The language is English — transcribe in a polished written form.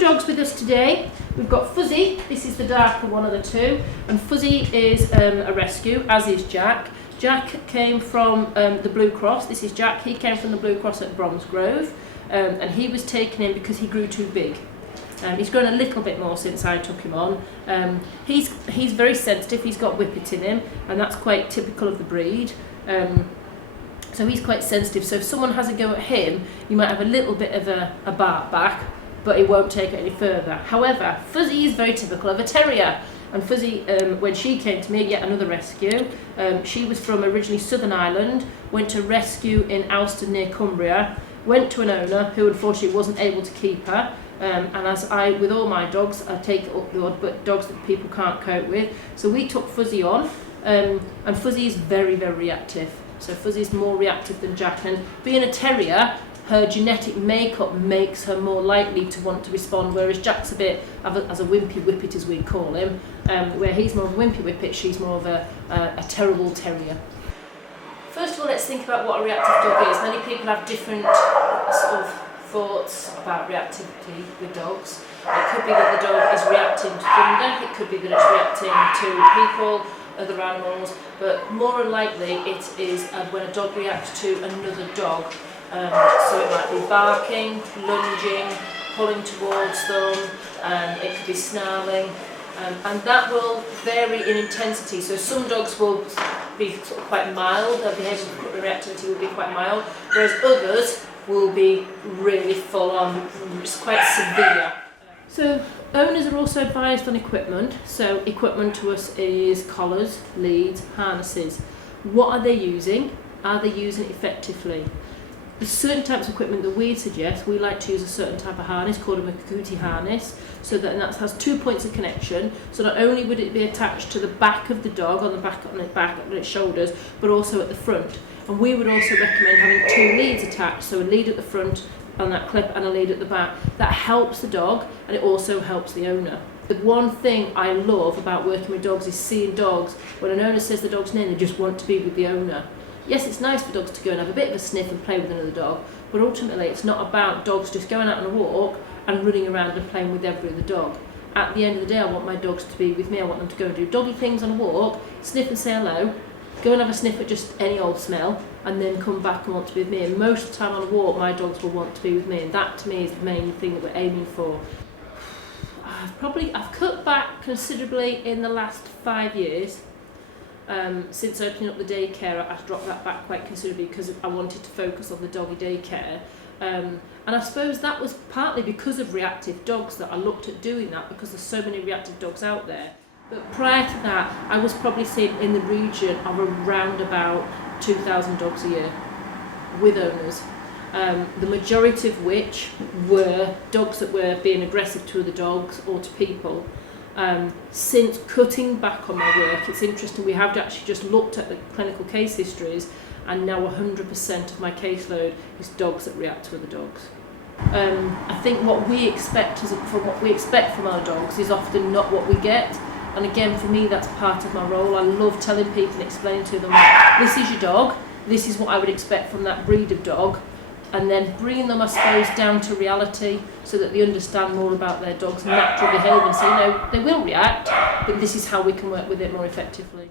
dogs with us today. We've got Fuzzy, this is the darker one of the two, and Fuzzy is a rescue, as is Jack. Jack came from the Blue Cross. This is Jack. He came from the Blue Cross at Bromsgrove, and he was taken in because he grew too big. He's grown a little bit more since I took him on. He's very sensitive. He's got whippet in him, and that's quite typical of the breed. So he's quite sensitive. So if someone has a go at him, you might have a little bit of a bark back, but it won't take it any further. However, Fuzzy is very typical of a terrier. And Fuzzy, when she came to me, yet another rescue, she was from originally Southern Ireland, went to rescue in Alston near Cumbria, went to an owner who unfortunately wasn't able to keep her. And as with all my dogs, I take up the odd dogs that people can't cope with. So we took Fuzzy on, and Fuzzy is very, very reactive. So Fuzzy is more reactive than Jack, and being a terrier, her genetic makeup makes her more likely to want to respond, whereas Jack's a bit as a wimpy whippet, as we call him, where he's more of a wimpy whippet, she's more of a terrible terrier. First of all, let's think about what a reactive dog is. Many people have different sort of thoughts about reactivity with dogs. It could be that the dog is reacting to thunder, it could be that it's reacting to people, other animals, but more than likely it is when a dog reacts to another dog. So it might be barking, lunging, pulling towards them, it could be snarling, and that will vary in intensity. So some dogs will be sort of quite mild, their behaviour reactivity will be quite mild, whereas others will be really full on, it's quite severe. So owners are also advised on equipment. So equipment to us is collars, leads, harnesses. What are they using? Are they using it effectively? There's certain types of equipment that we suggest. We like to use a certain type of harness called a Makikuti harness, so that has 2 points of connection. So not only would it be attached to the back of the dog, on its shoulders, but also at the front. And we would also recommend having 2 leads attached, so a lead at the front on that clip and a lead at the back. That helps the dog, and it also helps the owner. The one thing I love about working with dogs is seeing dogs, when an owner says the dog's name, they just want to be with the owner. Yes, it's nice for dogs to go and have a bit of a sniff and play with another dog, but ultimately it's not about dogs just going out on a walk and running around and playing with every other dog. At the end of the day, I want my dogs to be with me. I want them to go and do doggy things on a walk, sniff and say hello, go and have a sniff at just any old smell, and then come back and want to be with me. And most of the time on a walk, my dogs will want to be with me, and that to me is the main thing that we're aiming for. I've cut back considerably in the last 5 years. Since opening up the daycare, I've dropped that back quite considerably because I wanted to focus on the doggy daycare. And I suppose that was partly because of reactive dogs that I looked at doing that, because there's so many reactive dogs out there. But prior to that, I was probably seeing in the region of around about 2,000 dogs a year with owners. The majority of which were dogs that were being aggressive to other dogs or to people. Since cutting back on my work, it's interesting, we have actually just looked at the clinical case histories, and now 100% of my caseload is dogs that react to other dogs. I think what we expect from our dogs is often not what we get, and again, for me, that's part of my role. I love telling people and explaining to them, like, this is your dog, this is what I would expect from that breed of dog, and then bringing them, I suppose, down to reality so that they understand more about their dog's natural behaviour and say, they will react, but this is how we can work with it more effectively.